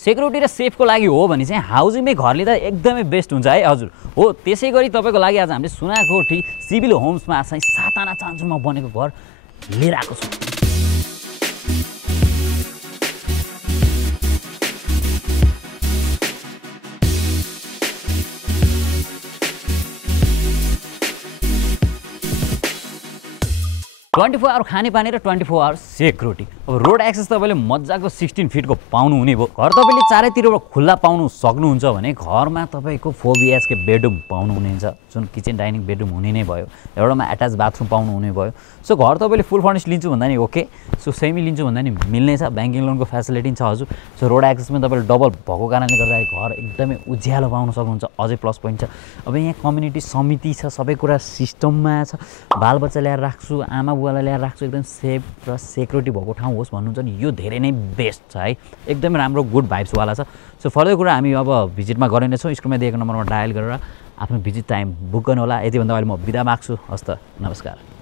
Security र सेफको लागि हो भने चाहिँ हाउसिङमै घर लिँदा एकदमै बेस्ट हुन्छ है हजुर हो। त्यसै गरी तपाईँको लागि आज हामीले सुनाकोठी सिभिल होम्समा चाहिँ 7 आना चान्चुरमा बनेको घर लिएर आएको छु। 24 आवर खानेपानी र 24 आवर सेक्युरिटी। अब रोड एक्सेस तपाईँले मजाको 16 फिटको पाउनुहुने भयो। घर तपाईँले चारैतिरबाट खुल्ला पाउनु सक्नुहुन्छ भने घरमा तपाईँको 4 BHK बेडरुम पाउनुहुनेछ, जुन किचन डाइनिङ बेडरुम हुने नै भयो। एउटामा एट्याच बाथरुम पाउनुहुने भयो। सो घर तपाईँले फुल फर्निस लिन्छु भन्दा नि ओके, सो सेमी लिन्छु भन्दा नि मिल्नेछ। ब्याङ्किङ लोनको फेसिलिटी छ हजुर। सो रोड एक्सेसमा तपाईँले डबल भएको कारणले गर्दाखेरि घर एकदमै उज्यालो पाउन सक्नुहुन्छ, अझै प्लस पोइन्ट छ। अब यहाँ कम्युनिटी समिति छ, सबै कुरा सिस्टममा छ। बालबच्चा ल्याएर राख्छु, आमा बुवालाई ल्याएर राख्छु, एकदम सेफ र सेक्युरिटी भएको ठाउँ होस् भन्नुहुन्छ नि यो धेरै नै बेस्ट छ है। एकदमै राम्रो गुड भाइब्सवाला छ। सो फर्दर कुरा हामी अब भिजिटमा गर्ने छौँ। स्क्रिनमा दिएको नम्बरमा डायल गरेर आफ्नो भिजिट टाइम बुक गर्नु होला। यति भन्दा अहिले म बिदा माग्छु। हस्त नमस्कार।